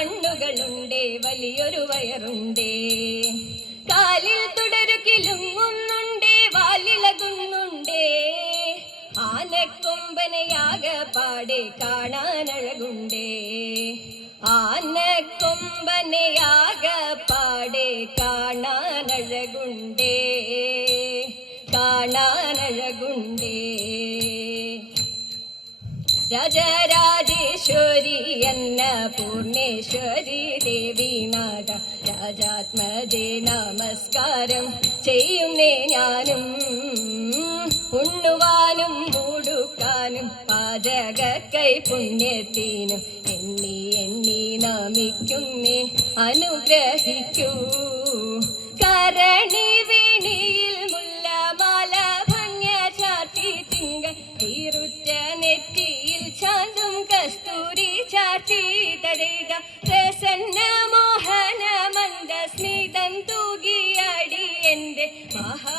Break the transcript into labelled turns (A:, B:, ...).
A: കണ്ണുകളുണ്ടേ വലിയൊരു വയറുണ്ടേ. കാലിൽ തുടരുകിലുങ്ങുന്നുണ്ടേ വാലിളകുന്നുണ്ടേ. ആനക്കൊമ്പനയാകപ്പാടെ കാണാനഴകുണ്ടേ. ആനക്കൊമ്പനയാകപ്പാടെ കാണാനഴകുണ്ടേ. കാണാനഴകുണ്ടേ. രാജരാജേശ്വരി എന്ന പൂർണേശ്വരി ദേവിനാഥ രാജാത്മജേ നമസ്കാരം ചെയ്യുന്നേ ഞാനും. ഉണ്ണുവാനും മൂടുക്കാനും പാചക കൈ പുണ്യത്തിനും എണ്ണി എണ്ണി നമിക്കുന്നേ അനുഗ്രഹിക്കൂ. കരണി നെറ്റിയിൽ ചാന്തും കസ്തൂരി ചാട്ടി